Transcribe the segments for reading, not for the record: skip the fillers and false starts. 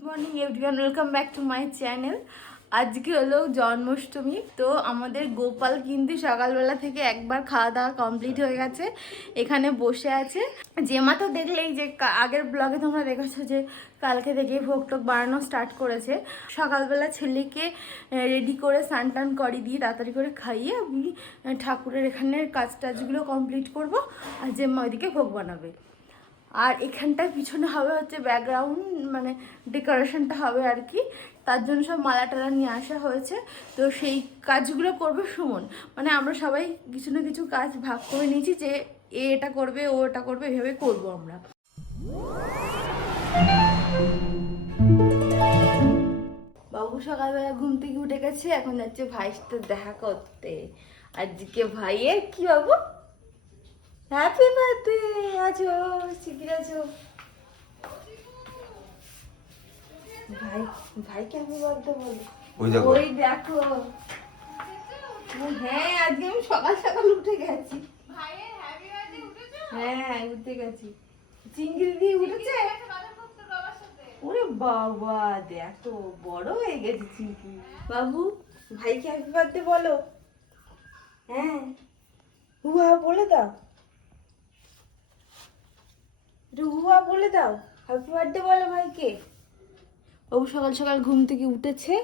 Good morning everyone, welcome back to my channel. আজকে হলো জন্মাষ্টমী। তো আমাদের গোপাল কিন্তু সকালবেলা থেকে একবার খাওয়া দাওয়া কমপ্লিট হয়ে গেছে, এখানে বসে আছে। জেমা তো দেখলেই যে আগের ব্লগে তোমরা দেখেছো যে কালকে থেকে ভোগ টোক বানানো স্টার্ট করেছে। সকালবেলা ছেলেকে রেডি করে স্নান টান করিয়ে দিয়ে তাড়াতাড়ি করে খাইয়ে আমি ঠাকুরের এখানের কাজ টাজগুলো কমপ্লিট করব, আর জেমা ওইদিকে ভোগ বানাবে। আর এখানটায় পিছনে হবে হচ্ছে ব্যাকগ্রাউন্ড, মানে ডেকোরেশনটা হবে আর কি। তার জন্য সব মালা টালা নিয়ে আসা হয়েছে। তো সেই কাজগুলো করবে সুমন। মানে আমরা সবাই কিছু না কিছু কাজ ভাগ করে নিয়েছি যে এ এটা করবে, ও এটা করবে, এভাবে করবো আমরা। বাবু সকালবেলা ঘুম থেকে উঠে গেছে, এখন যাচ্ছে ভাইয়ের সাথে দেখা করতে। আজকে ভাইয়ের কি বাবু, হ্যাপি বার্থডে। আছো শিখির আছো ভাই, ভাইকে হ্যাপি বার্থডে বলো। ওই দেখো, হ্যাঁ আজকে আমি সকাল সকাল উঠে গেছি। হ্যাঁ উঠে গেছি। চিংড়ি দিয়ে উঠেছে। ওরে বাবা দেখো, বড় হয়ে গেছে চিংড়ি। বাবু ভাইকে হ্যাপি বার্থডে বলো। হ্যাঁ হুয়া বলে দাও, হুয়া বলে দাও, হ্যাপি বার্থডে বলো ভাইকে। বাবু সকাল সকাল ঘুম থেকে উঠেছে,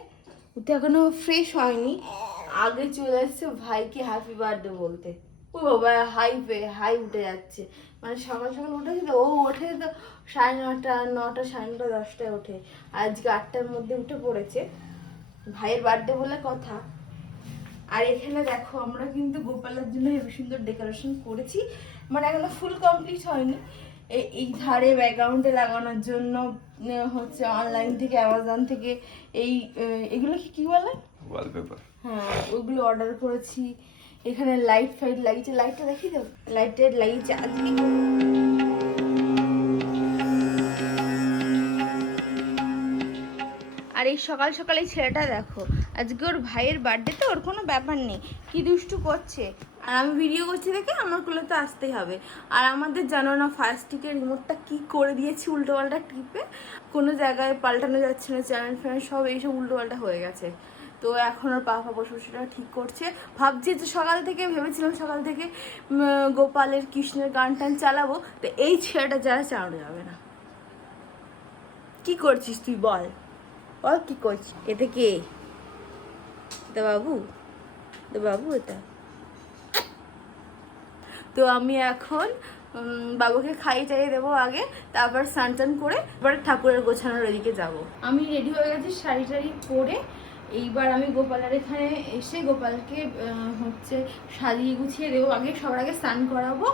উঠে এখনো ফ্রেশ হয়নি, আগে চলে এসছে ভাইকে হ্যাপি বার্থডে বলতে। ও বাবা হাই উঠে যাচ্ছে। মানে সকাল সকাল উঠেছে তো, ও ওঠে তো 9:30 9:30 10টায় ওঠে। আজকে 8টার মধ্যে উঠে পড়েছে, ভাইয়ের বার্থডে বলে কথা। আর এখানে দেখো আমরা কিন্তু গোপালের জন্য হেবি সুন্দর ডেকোরেশন করেছি, মানে এখনো ফুল কমপ্লিট হয়নি। এই ধারে ব্যাকগ্রাউন্ডে লাগানোর জন্য হচ্ছে অনলাইন থেকে, অ্যামাজন থেকে এগুলো কি বলে, ওয়ালপেপার। হ্যাঁ ওইগুলো অর্ডার করেছি। এখানে লাইট ফাইট লাগিয়েছে, লাইটটা দেখি দাও, লাইটের লাগিয়েছে আজকে। আর এই সকাল সকাল এই ছেলেটা দেখো, আজকে ওর ভাইয়ের বার্থডে, তো ওর কোনো ব্যাপার নেই, কি দুষ্টু করছে। আর আমি ভিডিও করছি দেখে আমার কুলে তো আসতেই হবে। আর আমাদের জানো না ফায়ারস্টিকের রিমোটটা কি করে দিয়েছি উল্টো পাল্টা টিপে, কোনো জায়গায় পাল্টানো যাচ্ছে না, চ্যানেল ফ্যানেল সব এইসব উল্টো পাল্টা হয়ে গেছে। তো এখন ওর পাপা বসে সেটা ঠিক করছে। ভাবছি যে সকাল থেকে ভেবেছিলাম সকাল থেকে গোপালের কৃষ্ণের গান টান চালাবো, তো এই ছেলেটা যারা চালানো যাবে না। কি করছিস তুই বল, বল কি করছিস? এতে কে? এটা বাবু, এটা বাবু এটা। তো আমি এখন বাবুকে খাইয়ে চাইয়ে দেবো আগে, তারপর স্নান টান করে এবার ঠাকুরের গোছানোর ওদিকে যাবো। আমি রেডি হয়ে গেছি শাড়ি টাড়ি পরে। এইবার আমি গোপালের এখানে এসে গোপালকে হচ্ছে সাজিয়ে গুছিয়ে দেবো। আগে সবার আগে স্নান করাবো।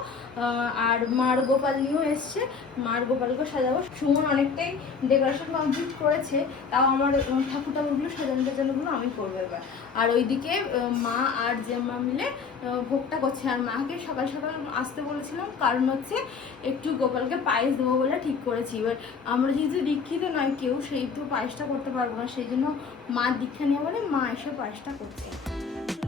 আর মার গোপাল নিয়েও এসছে, মার গোপালকে সাজাবো। সুমন অনেকটাই ডেকোরেশন কমপ্লিট করেছে, তাও আমার ঠাকুর টাকুরগুলো সাজানো টাজানোগুলো আমি করবো এবার। আর ওইদিকে মা আর জেম্মা মিলে ভোগটা করছে। আর মাকে সকাল সকাল আসতে বলেছিলাম, কারণ হচ্ছে একটু গোপালকে পায়েস দেবো বলে ঠিক করেছি। এবার আমরা যেহেতু দীক্ষিত নয় কেউ, সেই তো পায়েসটা করতে পারবো না, সেই জন্য মা দীক্ষা নিয়ে বলে মা এসে পায়েসটা করছে।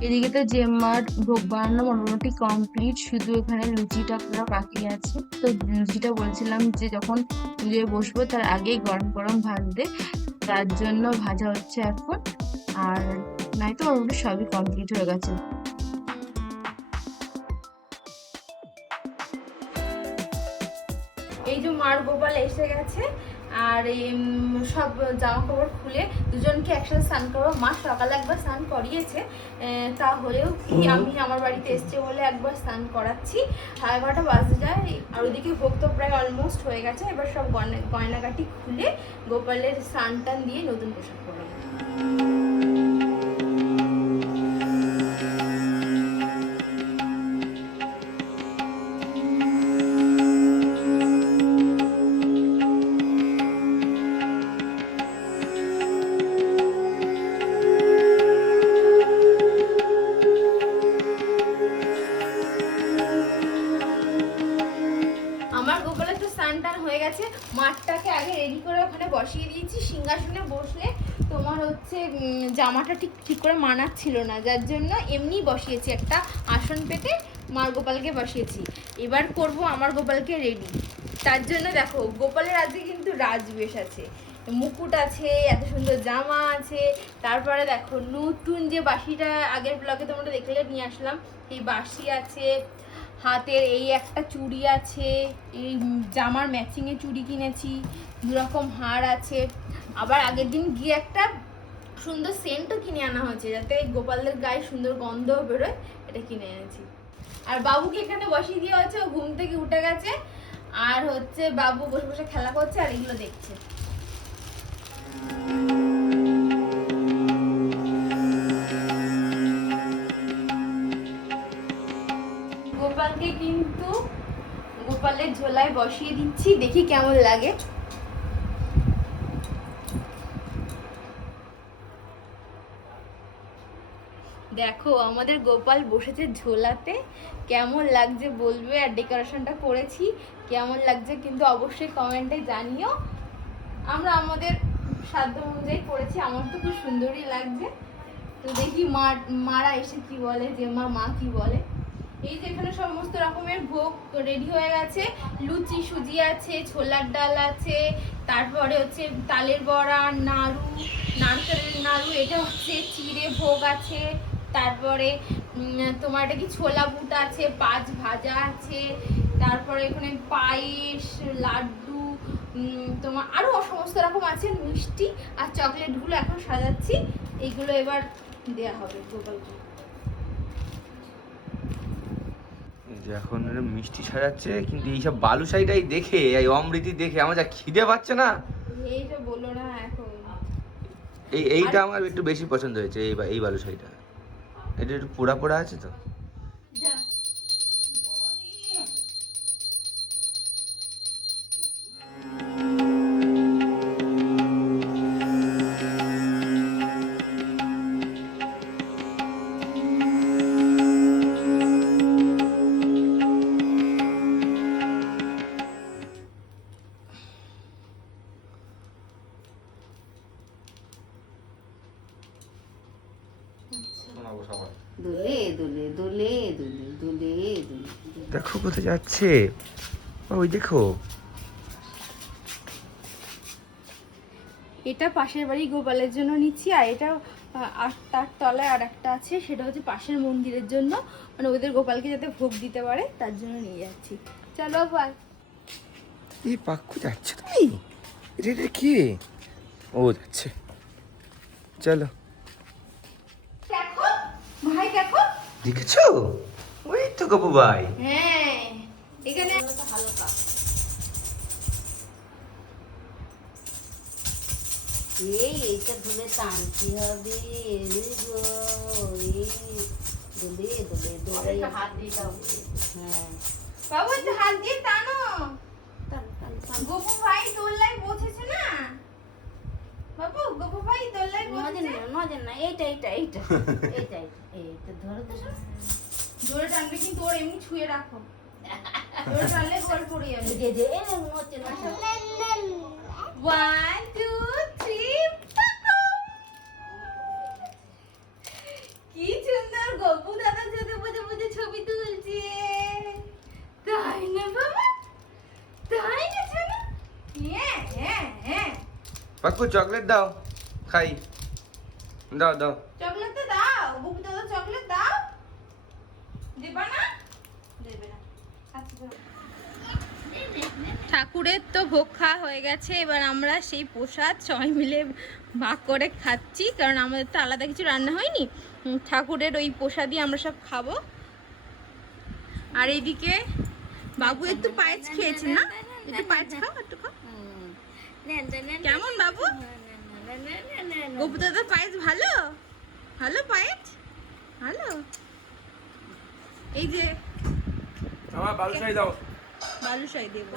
এদিকে তো জেম্মার ভোগ বানানো মোটামুটি কমপ্লিট, শুধু এখানে লুচিটা পুরো বাকি আছে। তো লুচিটা বলছিলাম যে যখন পুজোয় বসবো তার আগেই গরম গরম ভাজতে, তার জন্য ভাজা হচ্ছে এখন। আর নাই তো মোটামুটি সবই কমপ্লিট হয়ে গেছে। এই যে মার গোপাল এসে গেছে, আর সব জামা কাপড় খুলে দুজনকে একসাথে স্নান করবো। মা সকালে একবার স্নান করিয়েছে, তাহলেও কি আমি আমার বাড়িতে এসছে বলে একবার স্নান করাচ্ছি। 11:30 বাজে যায়। আর ওইদিকে ভোগ তো প্রায় অলমোস্ট হয়ে গেছে। এবার সব গয়নাগাটি খুলে গোপালের স্নান টান দিয়ে নতুন পোশাক পরাবো। মাঠটাকে আগে রেডি করে ওখানে বসিয়ে দিয়েছি। সিংহাসনে বসলে তোমার হচ্ছে জামাটা ঠিক করে মানাচ্ছিল না, যার জন্য এমনি বসিয়েছি, একটা আসন পেতে মার গোপালকে বসিয়েছি। এবার করব আমার গোপালকে রেডি। তার জন্য দেখো গোপালের আজকে কিন্তু রাজবেশ আছে। মুকুট আছে, এত সুন্দর জামা আছে। তারপরে দেখো নতুন যে বাঁশিটা আগের ব্লগে তোমরা দেখলে নিয়ে আসলাম, এই বাঁশি আছে, হাতের এই একটা চুড়ি আছে, এই জামার ম্যাচিংয়ে চুড়ি কিনেছি, দুরকম হার আছে। আবার আগের দিন গিয়ে একটা সুন্দর সেন্টও কিনে আনা হয়েছে, যাতে গোপালদের গায়ে সুন্দর গন্ধ বেরোয়, এটা কিনে এনেছি। আর বাবুকে এখানে বসিয়ে দেওয়া হচ্ছে, ও ঘুম থেকে উঠে গেছে। আর হচ্ছে বাবু বসে বসে খেলা করছে আর এগুলো দেখছে। গোপালকে কিন্তু গোপালের ঝোলায় বসিয়ে দিচ্ছি, দেখি কেমন লাগে। দেখো আমাদের গোপাল বসেছে ঝোলাতে, কেমন লাগছে বলবে। আর ডেকোরেশনটা করেছি কেমন লাগছে কিন্তু অবশ্যই কমেন্টে জানিও। আমরা আমাদের সাধ্য অনুযায়ী করেছি, আমার তো খুব সুন্দরই লাগছে। তো দেখি মারা এসে কি বলে, যে মা কি বলে। এই যে এখানে সমস্ত রকমের ভোগ রেডি হয়ে গেছে, লুচি সুজি আছে, ছোলার ডাল আছে, তারপরে হচ্ছে তালের বড়া, নাড়ু, নারকেলের নাড়ু, এটা হচ্ছে চিড়ে ভোগ আছে, তারপরে তোমার এটা কি ছোলা বুট আছে, পাঁচ ভাজা আছে, তারপরে এখানে পায়েস, লাড্ডু, তোমার আরো সমস্ত রকম আছে, মিষ্টি আর চকলেটগুলো এখন সাজাচ্ছি। এইগুলো এবার দেয়া হবে গোপালকে। এখন মিষ্টি সাজাচ্ছে, কিন্তু এইসব বালুশাহিটাই দেখে, এই অমৃতি দেখে আমার যা খিদে পাচ্ছে না। এইটা বলো না এখন। এইটা আমার একটু বেশি পছন্দ হয়েছে, এই বালুশাহিটা। এটা একটু পোড়া পোড়া আছে তো। দুলে দুলে দুলে দুলে দুলে দুলে। দেখো কোথায় যাচ্ছে, ওই দেখো। এটা পাশের বাড়ি গোপালের জন্য নিচ্ছি, আর এটা তার তলায় আর একটা আছে, সেটা হচ্ছে পাশের মন্দিরের জন্য, মানে ওদের গোপালকে যাতে ভোগ দিতে পারে তার জন্য নিয়ে যাচ্ছি। চলো ভাই। এই পাক্কু যাচ্ছে তুমি? এটা কি? ও যাচ্ছে, চলো। দেখো ভাই, দেখো দেখেছো? ওই তো গপু ভাই। হ্যাঁ, এখানে হালকা এইটা ধুলে টানতে হবে গো, দুলে দুলে দুলে হাত দিয়ে দাও। হ্যাঁ বাবু একটু হাত দিয়ে টানো। টান টান টান। গপু ভাই দোল্লায় বসেছে না বাবু, গপু ভাই দোল্লায় নজর বসেছে। না নজর না, এইটা এইটা এইটা এইটা এইটা ধরো তো শোনো। জোরে টানবে কিন্তু, ওর এমনি ছুঁয়ে রাখো, জোরে টানলে গোল পড়ে যাবে। যে যে এই নজর না। 1 2 3 কি সুন্দর গপু দাদার সাথে বসে বসে ছবি তুলছে, তাই না বাবা? তাই না শোনা? হ্যাঁ হ্যাঁ হ্যাঁ। পাক্কু চকলেট দাও, খাই। দাও দাও। চকলেট তো দাও, গপু দাদা চকলেট দাও। দেবা না? দেবে না। আচ্ছা ঠাকুরের তো ভোগ খাওয়া হয়ে গেছে, এবার আমরা সেই প্রসাদ সবাই মিলে ভাগ করে খাচ্ছি, কারণ আমাদের তো আলাদা কিছু রান্না হয়নি। ঠাকুরের ওই প্রসাদই আমরা সব খাবো। আর এইদিকে বাবু একটু পায়েস খেয়েছে না, একটু পায়েস খাও, একটু খাও। কেমন বাবু? গপু দাদা পায়েস ভালো? ভালো পায়েস? ভালো। এই যে আমার বালুশাহি দাও। বালুশাই দেবো।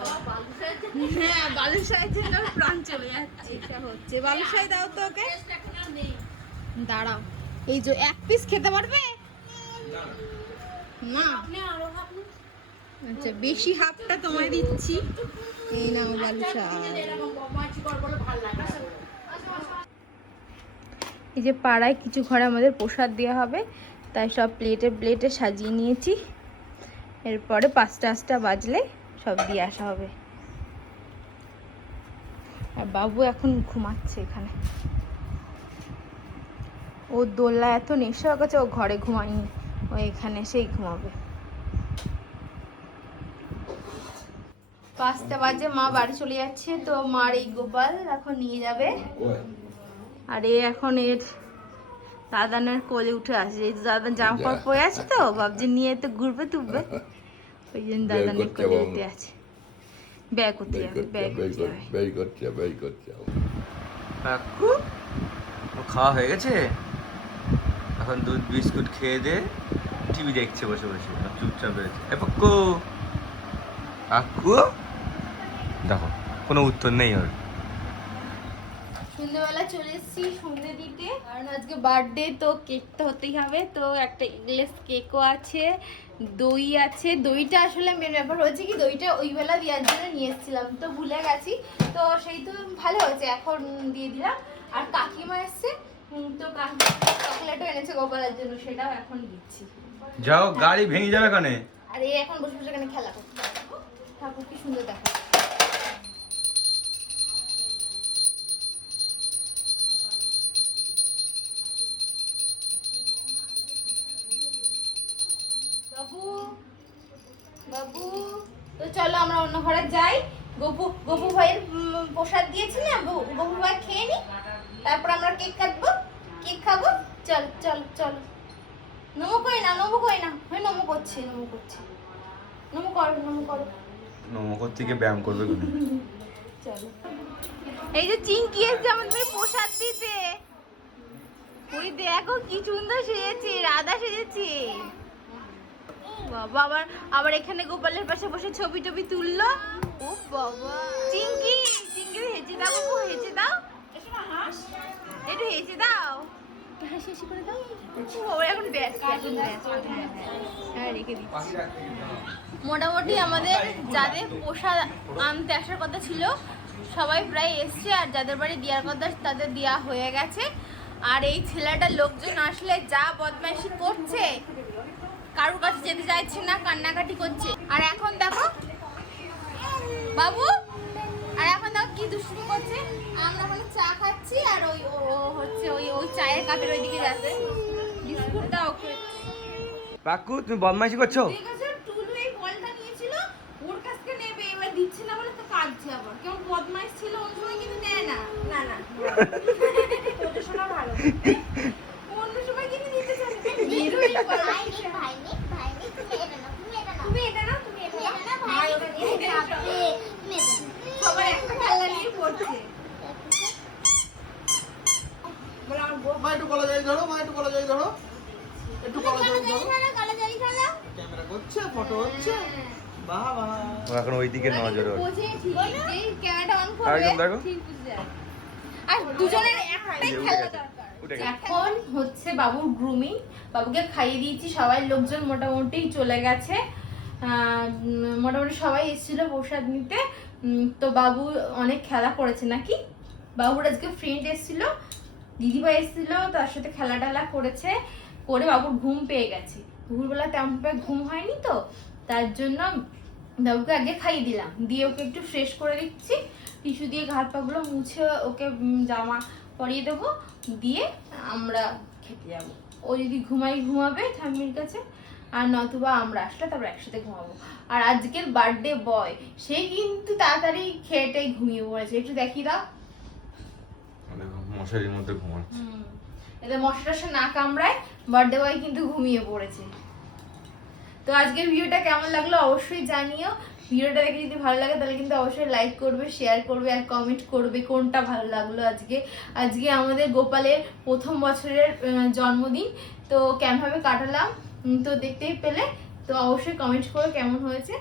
হ্যাঁ বালুশাই জন্য প্রাণ চলে যাচ্ছে, এটা হচ্ছে বালুশাই দাও তো ওকে। দাঁড়াও, এই যে এক পিস খেতে পারবে না? আচ্ছা বেশি হাফটা তোমায় দিচ্ছি, এই নাও বালুশাই। এই যে পাড়ায় কিছু ঘরে আমাদের প্রসাদ দেওয়া হবে, তাই সব প্লেটে প্লেটে সাজিয়ে নিয়েছি। এরপরে 5টা বাজলে সব দিয়ে আসা হবে। আর বাবু এখন ঘুমাচ্ছে এখানে। ও দোলনা এত নেশা হয়ে গেছে, ও ঘরে ঘুমায়নি, ও এখানে এসেই ঘুমাবে। 5টা বাজে, মা বাড়ি চলে যাচ্ছে। তো মার এই গোপাল এখন নিয়ে যাবে। আর এ এখন এর দাদানের কোলে উঠে আসে। এই দাদা জামা কাপড় পরে আছে তো, ভাবছে নিয়ে তো ঘুরবে তুলবে, ওই জন্য দাদানের কোলে উঠে আছে। ব্যাগ করতে যাবে, ব্যাগ করতে যাবে। কাকু ও খাওয়া হয়ে গেছে, এখন দুধ বিস্কুট খেয়ে দে, টিভি দেখছে বসে বসে, চুপচাপ রয়েছে। এ পাক্কু, কাকু দেখো কোনো উত্তর নেই ওর। সন্ধ্যেবেলা চলে এসেছি সন্ধ্যে দিতে, কারণ আজকে বার্থডে, তো কেক তো হতেই হবে। তো একটা ইংলিশ কেকও আছে, দই আছে। দইটা আসলে মেন ব্যাপার হচ্ছে কি, দইটা ওই বেলা দেওয়ার জন্য নিয়ে এসেছিলাম, তো ভুলে গেছি। তো সেই তো ভালো হয়েছে, এখন দিয়ে দিলাম। আর কাকিমা এসছে, তো চকলেটও এনেছে গোপালের জন্য, সেটাও এখন দিচ্ছি। যাও, গাড়ি ভেঙে যাবে এখানে। আর এই এখন বসে বসে এখানে খেলা করতে থাকবো। ঠাকুর কি সুন্দর দেখা। বাবু, বাবু, তো চলো আমরা অন্য ঘরে যাই। গপু ভাইয়ের প্রসাদ দিয়েছি না, গপু ভাই খেয়ে নি, তারপর আমরা কেক কাটবো, কেক খাবো। চল চল চল। নমো কই না, নমো কই না, হ্যাঁ নমো করছে, নমো করছে। নমো করো, নমো করো। নমকর থেকে ব্যায়াম করবে কোনো। চলো। এই যে চিঙ্কি এসছে আমাদের প্রসাদ দিতে। ওই দেখো কি সুন্দর সেজেছে, রাধা সেজেছে। বাবা, আবার এখানে গোপালের পাশে বসে ছবি টবি তুললো। ও বাবা, চিঙ্কি, চিঙ্কি হেঁচে দাও, বাবু হেঁচে দাও, একটু হেঁচে দাও, হাসি হাসি করে দাও। বাবা এখন ব্যস্ত, এখন ব্যস্ত। হ্যাঁ রেখে দিচ্ছি। মোটামুটি আমাদের যাদের প্রসাদ আনতে আসার কথা ছিল সবাই প্রায় এসছে, আর যাদের বাড়ি দেওয়ার কথা তাদের দেওয়া হয়ে গেছে। আর এই ছেলেটা লোকজন আসলে যা বদমাইশি করছে, কারোর কাছে যেতে চাইছে না, কান্নাকাটি করছে। আর এখন দেখো বাবু, আর এখন দেখো কি দুষ্টুমি করছে। আমরা ওখানে চা খাচ্ছি, আর ওই ও হচ্ছে ওই চায়ের কাপের ওইদিকে যাচ্ছে। বিস্কুটটা ওকে। কাকু তুমি বদমাইশি করছো? টুলু এই বলটা নিয়েছিল, ওর কাছ থেকে নেবে, এবার দিচ্ছে না বলে তো কাটছে। আবার কেমন বদমাইশ ছিল, অন্য সময় কিন্তু নেয় না। না না, ওটা শোনা ভালো, অন্য সময় কিন্তু দিতে চায় না। বেরোই তুমি এটা না, তুমি এটা না, ভাই ওটা নিয়ে যাবে। সবাই একটা খেলা নিয়ে পড়ছে। বলে আমার মা একটু কলা জারি ধরো, মা একটু কলা জারি ধরো, একটু কলা জারি ধরো। ক্যামেরা করছে, ফটো হচ্ছে, বাহ বাহ। ও এখন ওই দিকে নজর ওর। বোঝে ঠিক, যেই ক্যামেরাটা অন করবে একদম দেখো। ঠিক বুঝে যাবে। আর দুজনের একটাই খেলা দরকার। এখন হচ্ছে বাবুর গ্রুমিং, বাবুকে খাইয়ে দিয়েছি, সবাই লোকজন মোটামুটি চলে গেছে। মোটামুটি সবাই এসেছিল প্রসাদ নিতে। তো বাবু অনেক খেলা করেছে নাকি, বাবুর আজকে ফ্রেন্ড এসেছিল, দিদিভাই এসেছিল, তার সাথে খেলা টেলা করেছে, করে বাবুর ঘুম পেয়ে গেছে। দুপুরবেলা তেমন ঘুম হয়নি, তো তার জন্য বাবুকে আগে খাইয়ে দিলাম, দিয়ে ওকে একটু ফ্রেশ করে দিচ্ছি, টিস্যু দিয়ে ঘাট পাগুলো মুছে ওকে জামা পরিয়ে দেবো, দিয়ে আমরা খেতে যাবো। ও যদি ঘুমাবে ঠাম্মির কাছে, আর নতুবা আমরা আসলে তারপর একসাথে ঘুমাবো। আর আজকের বার্থডে বয়, সে কিন্তু তাড়াতাড়ি খেয়েটাই ঘুমিয়ে পড়েছে। একটু দেখি দাও, মশারির মধ্যে ঘুমাচ্ছে। এতে মশা না কামড়ায়, বার্থডে বয় কিন্তু ঘুমিয়ে পড়েছে। তো আজকের ভিডিওটা কেমন লাগলো অবশ্যই জানিও। ভিডিওটা দেখে যদি ভালো লাগে তাহলে কিন্তু অবশ্যই লাইক করবে, শেয়ার করবে, আর কমেন্ট করবে কোনটা ভালো লাগলো। আজকে আমাদের গোপালের প্রথম বছরের জন্মদিন, তো কেমনভাবে কাটালাম তো দেখতেই পেলে। তো অবশ্যই কমেন্ট করো কেমন হয়েছে।